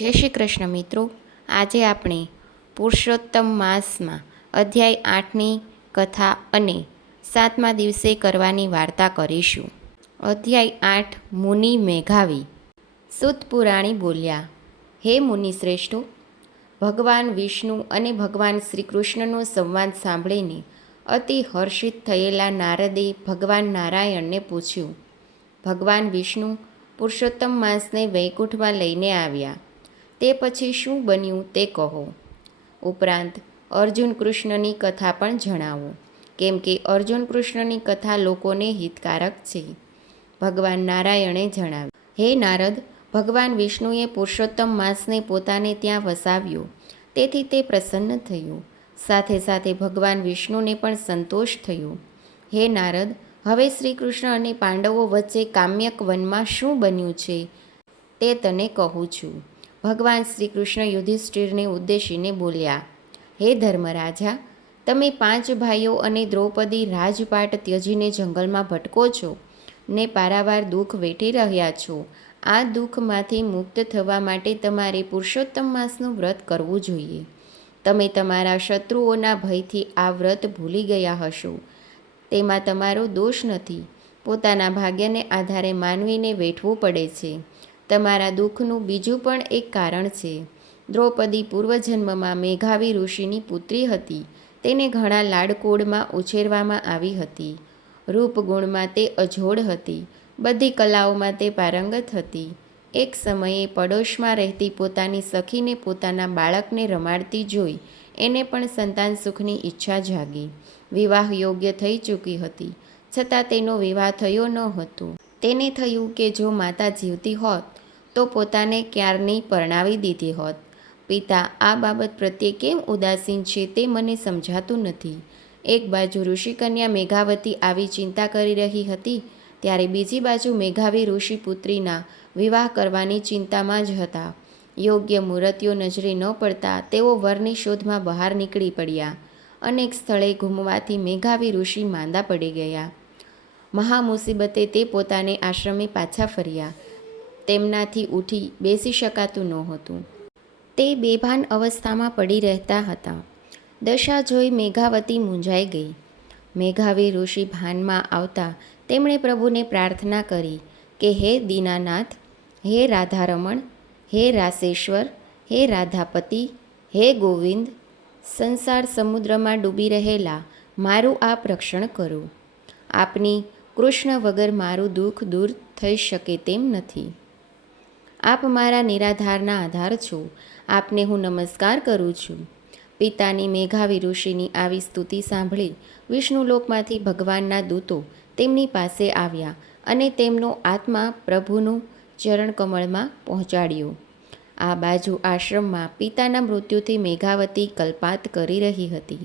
જય શ્રી કૃષ્ણ મિત્રો. આજે આપણે પુરુષોત્તમ માસમાં અધ્યાય 8ની કથા અને 7મા દિવસે કરવાની વાર્તા કરીશું. અધ્યાય 8 મુનિ મેઘાવી. સૂત પુરાણી બોલ્યા, હે મુનિ શ્રેષ્ઠો, ભગવાન વિષ્ણુ અને ભગવાન શ્રી કૃષ્ણનો સંવાદ સાંભળીને અતિ હર્ષિત થયેલા નારદે ભગવાન નારાયણને પૂછ્યું, ભગવાન વિષ્ણુ પુરુષોત્તમ માસને વૈકુંઠમાં લઈને આવ્યા, તે પછી શું બન્યું તે કહો. ઉપરાંત અર્જુન કૃષ્ણની કથા પણ જણાવો, કેમ કે અર્જુન કૃષ્ણની કથા લોકોને હિતકારક છે. ભગવાન નારાયણે જણાવ્યું, હે નારદ, ભગવાન વિષ્ણુએ પુરુષોત્તમ માસને પોતાને ત્યાં વસાવ્યો, તેથી તે પ્રસન્ન થયું. સાથે સાથે ભગવાન વિષ્ણુને પણ સંતોષ થયો. હે નારદ, હવે શ્રી કૃષ્ણ અને પાંડવો વચ્ચે કામ્યક વનમાં શું બન્યું છે તે તને કહું છું. ભગવાન શ્રી કૃષ્ણ યુધિષ્ઠિરને ઉદ્દેશીને બોલ્યા, હે ધર્મરાજા, તમે 5 ભાઈઓ અને દ્રૌપદી રાજપાટ ત્યજીને જંગલમાં ભટકો છો ને પારાવાર દુઃખ વેઠી રહ્યા છો. આ દુઃખમાંથી મુક્ત થવા માટે તમારે પુરુષોત્તમ માસનું વ્રત કરવું જોઈએ. તમે તમારા શત્રુઓના ભયથી આ વ્રત ભૂલી ગયા હશો. તેમાં તમારો દોષ નથી. પોતાના ભાગ્યને આધારે માનવીને વેઠવું પડે છે. તમારા દુઃખનું બીજું પણ એક કારણ છે. દ્રૌપદી પૂર્વજન્મમાં મેઘાવી ઋષિની પુત્રી હતી. તેને ઘણા લાડકોડમાં ઉછેરવામાં આવી હતી. રૂપગુણમાં તે અજોડ હતી. બધી કલાઓમાં તે પારંગત હતી. એક સમયે પડોશમાં રહેતી પોતાની સખીને પોતાના બાળકને રમાડતી જોઈ એને પણ સંતાન સુખની ઈચ્છા જાગી. વિવાહ યોગ્ય થઈ ચૂકી હતી, છતાં તેનો વિવાહ થયો ન હતો. તેને થયું કે જો માતા જીવતી હોત તો પોતાને ક્યારની પરણાવી દીધી હોત. પિતા આ બાબત પ્રત્યે કેમ ઉદાસીન છે તે મને સમજાતું નથી. એક બાજુ ઋષિકન્યા મેઘાવતી આવી ચિંતા કરી રહી હતી, ત્યારે બીજી બાજુ મેઘાવી ઋષિપુત્રીના વિવાહ કરવાની ચિંતામાં જ હતા. યોગ્ય મુહૂર્તો નજરે ન પડતા તેઓ વરની શોધમાં બહાર નીકળી પડ્યા. અનેક સ્થળે ઘૂમવાથી મેઘાવી ઋષિ માંદા પડી ગયા. મહા મુસીબતે તે પોતાને આશ્રમે પાછા ફર્યા. તેમનાથી ઉઠી બેસી શકાતું નહોતું. તે બેભાન અવસ્થામાં પડી રહેતા હતા. દશા જોઈ મેઘાવતી મૂંઝાઈ ગઈ. મેઘાવી ઋષિ ભાનમાં આવતા તેમણે પ્રભુને પ્રાર્થના કરી કે હે દીનાનાથ, હે રાધારમણ, હે રાસેશ્વર, હે રાધાપતિ, હે ગોવિંદ, સંસાર સમુદ્રમાં ડૂબી રહેલા મારું આપ રક્ષણ કરો. આપની કૃષ્ણ વગર મારું દુઃખ દૂર થઈ શકે તેમ નથી. આપ મારા નિરાધારના આધાર છો. આપને હું નમસ્કાર કરું છું. પિતાની મેઘાવી ઋષિની આવી સ્તુતિ સાંભળી વિષ્ણુલોકમાંથી ભગવાનના દૂતો તેમની પાસે આવ્યા અને તેમનો આત્મા પ્રભુનું ચરણકમળમાં પહોંચાડ્યો. આ બાજુ આશ્રમમાં પિતાના મૃત્યુથી મેઘાવતી કલ્પાત કરી રહી હતી.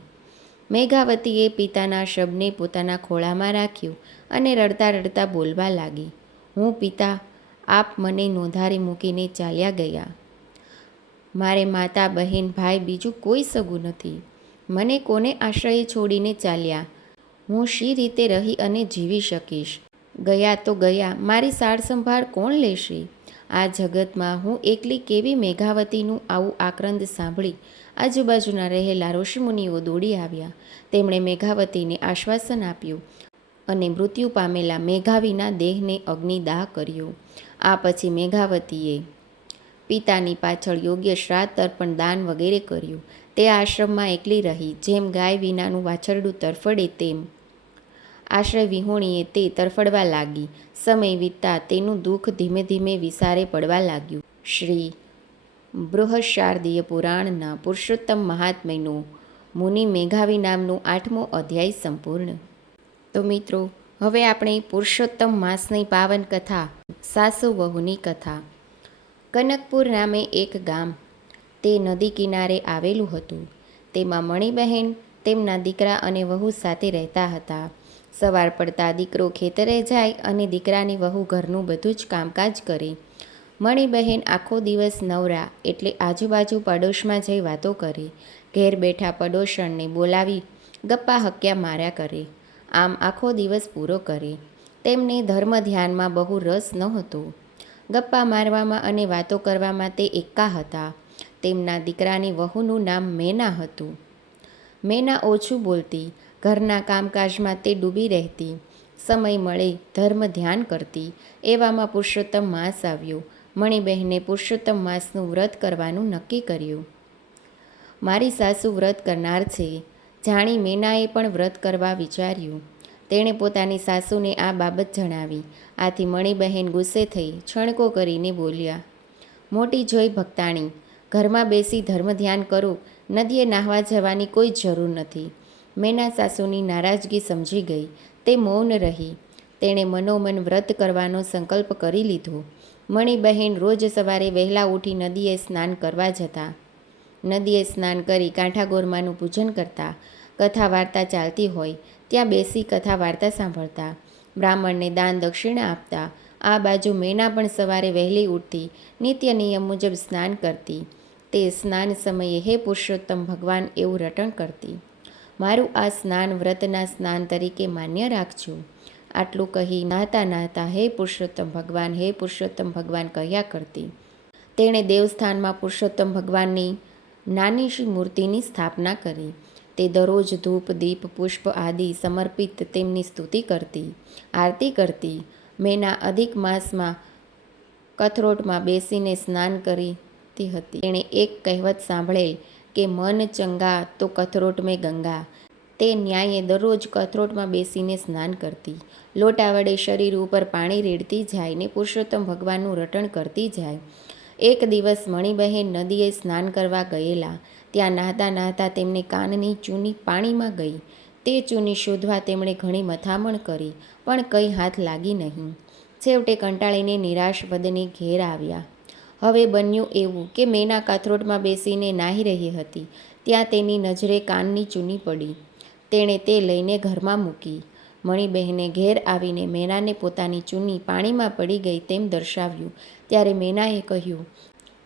મેઘાવતીએ પિતાના શબને પોતાના ખોળામાં રાખ્યું અને રડતા રડતા બોલવા લાગી, હું પિતા, આપ મને નોંધારી મૂકીને ચાલ્યા ગયા. મારે માતા, બહેન, ભાઈ બીજું કોઈ સગું નથી. મને કોને આશ્રયે છોડીને ચાલ્યા? હું શી રીતે રહી અને જીવી શકીશ? ગયા તો ગયા, મારી સાર સંભાળ કોણ લેશે? આ જગતમાં હું એકલી કેવી? મેઘાવતીનું આવું આક્રંદ સાંભળી આજુબાજુના રહેલા ઋષિમુનિઓ દોડી આવ્યા. તેમણે મેઘાવતીને આશ્વાસન આપ્યું અને મૃત્યુ પામેલા મેઘાવીના દેહને અગ્નિદાહ કર્યો. આ પછી મેઘાવતીએ પિતાની પાછળ યોગ્ય શ્રાદ્ધ, તર્પણ, દાન વગેરે કર્યું. તે આશ્રમમાં એકલી રહી. જેમ ગાય વિનાનું વાછરડું તરફડે તેમ આશ્રય વિહોણીએ તે તરફડવા લાગી. સમય વીતતા તેનું દુઃખ ધીમે ધીમે વિસારે પડવા લાગ્યું. શ્રી બૃહશારદીય પુરાણના પુરુષોત્તમ મહાત્મ્યનો મુનિ મેઘાવી નામનો 8મો અધ્યાય સંપૂર્ણ. તો મિત્રો, હવે આપણે પુરુષોત્તમ માસની પાવન કથા, સાસુ વહુની કથા. કનકપુર નામે એક ગામ તે નદી કિનારે આવેલું હતું. તેમાં મણિબહેન તેમના દીકરા અને વહુ સાથે રહેતા હતા. સવાર પડતા દીકરો ખેતરે જાય અને દીકરાની વહુ ઘરનું બધું જ કામકાજ કરે. મણિબહેન આખો દિવસ નવરા એટલે આજુબાજુ પડોશમાં જઈ વાતો કરે. ઘેર બેઠા પડોશણને બોલાવી ગપ્પા હક્યા માર્યા કરે. આમ આખો દિવસ પૂરો કરે. તેમને ધર્મ ધ્યાનમાં બહુ રસ નહોતો. ગપ્પા મારવામાં અને વાતો કરવામાં તે એકા હતા. તેમના દીકરાની વહુનું નામ મેના હતું. મેના ઓછું બોલતી, ઘરના કામકાજમાં તે ડૂબી રહેતી, સમય મળે ધર્મ ધ્યાન કરતી. એવામાં પુરુષોત્તમ માસ આવ્યો. મણીબહેને પુરુષોત્તમ માસનું વ્રત કરવાનું નક્કી કર્યું. મારી સાસુ વ્રત કરનાર છે જાણી મેનાએ પણ વ્રત કરવા વિચાર્યું. તેણે પોતાની સાસુને આ બાબત જણાવી. આથી મણીબહેન ગુસ્સે થઈ છણકો કરીને બોલ્યા, મોટી જોઈ ભક્તાણી, ઘરમાં બેસી ધર્મ ધ્યાન કરું, નદીએ નાહવા જવાની કોઈ જરૂર નથી. મેના સાસુની નારાજગી સમજી ગઈ. તે મૌન રહી. તેણે મનોમન વ્રત કરવાનો સંકલ્પ કરી લીધો. મણીબહેન રોજ સવારે વહેલા ઉઠી નદીએ સ્નાન કરવા જતા. નદીએ સ્નાન કરી કાંઠા ગોરમાનું પૂજન કરતા. કથા વાર્તા ચાલતી હોય ત્યાં બેસી કથા વાર્તા સાંભળતા. બ્રાહ્મણને દાન દક્ષિણા આપતા. આ બાજુ મેના પણ સવારે વહેલી ઉઠતી, નિત્ય નિયમ મુજબ સ્નાન કરતી. તે સ્નાન સમયે હે પુરુષોત્તમ ભગવાન એવું રટણ કરતી. મારું આ સ્નાન વ્રતના સ્નાન તરીકે માન્ય રાખજો. આટલું કહી નાહતા નાહતા હે પુરુષોત્તમ ભગવાન, હે પુરુષોત્તમ ભગવાન કહ્યા કરતી. તેણે દેવસ્થાનમાં પુરુષોત્તમ ભગવાનની નાનીશી મૂર્તિની સ્થાપના કરી. તે દરરોજ ધૂપ દીપ પુષ્પ આદિ સમર્પિત તેમની સ્તુતિ કરતી, આરતી કરતી. મેના અધિક માસમાં કથરોટમાં બેસીને સ્નાન કરતી હતી. તેણે એક કહેવત સાંભળેલ કે મન ચંગા તો કથરોટ મેં ગંગા. તે ન્યાયે દરરોજ કથરોટમાં બેસીને સ્નાન કરતી. લોટા વડે શરીર ઉપર પાણી રેડતી જાય ને પુરુષોત્તમ ભગવાનનું રટણ કરતી જાય. એક દિવસ મણીબહેન નદીએ સ્નાન કરવા ગયેલા. ત્યાં નાહતા નાહતા તેમને કાનની ચૂની પાણીમાં ગઈ. તે ચૂની શોધવા તેમણે ઘણી મથામણ કરી, પણ કંઈ હાથ લાગી નહીં. છેવટે કંટાળીને નિરાશ વદને ઘેર આવ્યા. હવે બન્યું એવું કે મેના કથરોટમાં બેસીને નાહી રહી હતી. ત્યાં તેની નજરે કાનની ચૂની પડી. તેણે તે લઈને ઘરમાં મૂકી. મણીબહેને ઘેર આવીને મેનાને પોતાની ચૂની પાણીમાં પડી ગઈ તેમ દર્શાવ્યું. ત્યારે મેનાએ કહ્યું,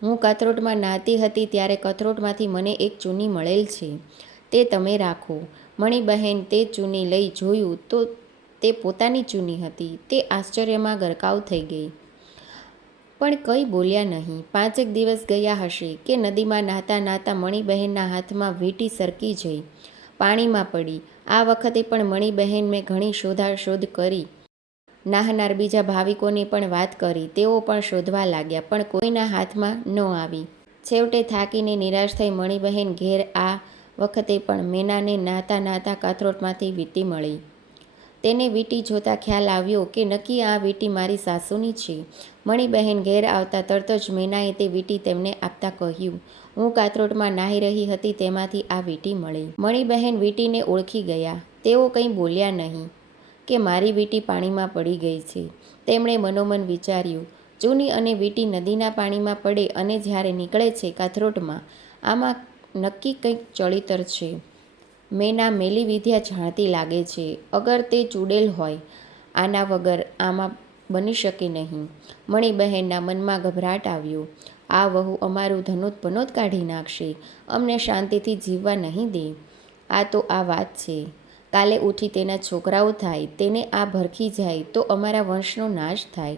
હું કથરોટમાં નાહતી હતી ત્યારે કથરોટમાંથી મને એક ચૂની મળેલ છે, તે તમે રાખો. મણીબહેન તે ચૂની લઈ જોયું તો તે પોતાની ચૂની હતી. તે આશ્ચર્યમાં ગરકાવ થઈ ગઈ, પણ કંઈ બોલ્યા નહીં. 5 દિવસ ગયા હશે કે નદીમાં નાહતા નાહતા મણીબહેનના હાથમાં વીંટી સરકી જઈ પાણીમાં પડી. આ વખતે પણ મણીબહેન મેં ઘણી શોધાશોધ કરી. નાહનાર બીજા ભાવિકોને પણ વાત કરી. તેઓ પણ શોધવા લાગ્યા, પણ કોઈના હાથમાં ન આવી. છેવટે થાકીને નિરાશ થઈ મણીબહેન ઘેર. આ વખતે પણ મેનાને નાહતા નાહતા કથરોટમાંથી વીંટી મળી. તેને વીંટી જોતા ખ્યાલ આવ્યો કે નક્કી આ વીંટી મારી સાસુની છે. મણીબહેન ઘેર આવતા તરત જ મેનાએ તે વીંટી તેમને આપતા કહ્યું, હું કાથરોટમાં નાહી રહી હતી તેમાંથી આ વીંટી મળી. મણીબહેન વીંટીને ઓળખી ગયા. તેઓ કંઈ બોલ્યા નહીં કે મારી વીંટી પાણીમાં પડી ગઈ છે. તેમણે મનોમન વિચાર્યું, ચૂની અને વીંટી નદીના પાણીમાં પડે અને જ્યારે નીકળે છે કાથરોટમાં, આમાં નક્કી કંઈક ચળિતર છે. મેના મેલી વિદ્યા જાણતી લાગે છે. અગર તે ચૂડેલ હોય, આના વગર આમાં બની શકે નહીં. મણીબહેનના મનમાં ગભરાટ આવ્યો. આ વહુ અમારું ધનોત પનોત કાઢી નાખશે, અમને શાંતિથી જીવવા નહીં દે. આ તો આ વાત છે. કાલે ઉઠી તેના છોકરાઓ થાય, તેને આ ભરખી જાય તો અમારા વંશનો નાશ થાય.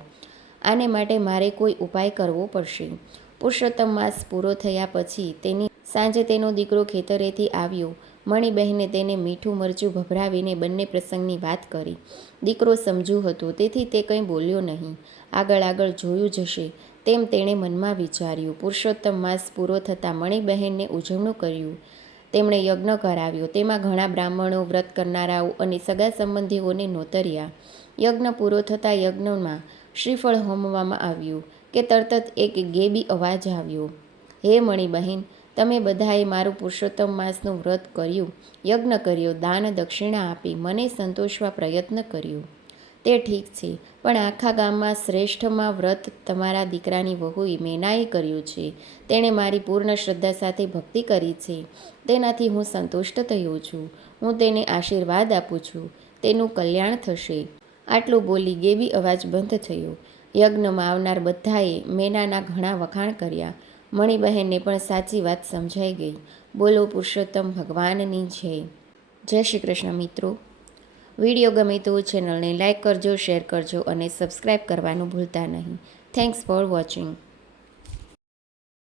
આને માટે મારે કોઈ ઉપાય કરવો પડશે. પુરુષોત્તમ માસ પૂરો થયા પછી તેની સાંજે તેનો દીકરો ખેતરેથી આવ્યો. મણીબહેને તેને મીઠું મરચું ભભરાવીને બંને પ્રસંગની વાત કરી. દીકરો સમજુ હતો, તેથી તે કંઈ બોલ્યો નહીં. આગળ જોયું જશે તેમ તેણે મનમાં વિચાર્યું. પુરુષોત્તમ માસ પૂરો થતાં મણીબહેનને ઉજવણું કર્યું. તેમણે યજ્ઞ કરાવ્યો. તેમાં ઘણા બ્રાહ્મણો, વ્રત કરનારાઓ અને સગા સંબંધીઓને નોતર્યા. યજ્ઞ પૂરો થતાં યજ્ઞમાં શ્રીફળ હોમવામાં આવ્યું કે તરત જ એક ગેબી અવાજ આવ્યો, હે મણીબહેન, તમે બધાએ મારું પુરુષોત્તમ માસનું વ્રત કર્યું, યજ્ઞ કર્યો, દાન દક્ષિણા આપી, મને સંતોષવા પ્રયત્ન કર્યો. તે ઠીક છે, પણ આખા ગામમાં શ્રેષ્ઠમાં વ્રત તમારા દીકરાની વહુએ મેનાએ કર્યું છે. તેણે મારી પૂર્ણ શ્રદ્ધા સાથે ભક્તિ કરી છે. તેનાથી હું સંતુષ્ટ થયો છું. હું તેને આશીર્વાદ આપું છું. તેનું કલ્યાણ થશે. આટલું બોલી ગેબી અવાજ બંધ થયો. યજ્ઞમાં આવનાર બધાએ મેનાના ઘણા વખાણ કર્યા. મણીબહેનને પણ સાચી વાત સમજાઈ ગઈ. બોલો પુરુષોત્તમ ભગવાનની જય. જય શ્રી કૃષ્ણ મિત્રો. વિડીયો ગમે તો ચેનલને લાઈક કરજો, શેર કરજો અને સબસ્ક્રાઈબ કરવાનું ભૂલતા નહીં. Thanks for watching.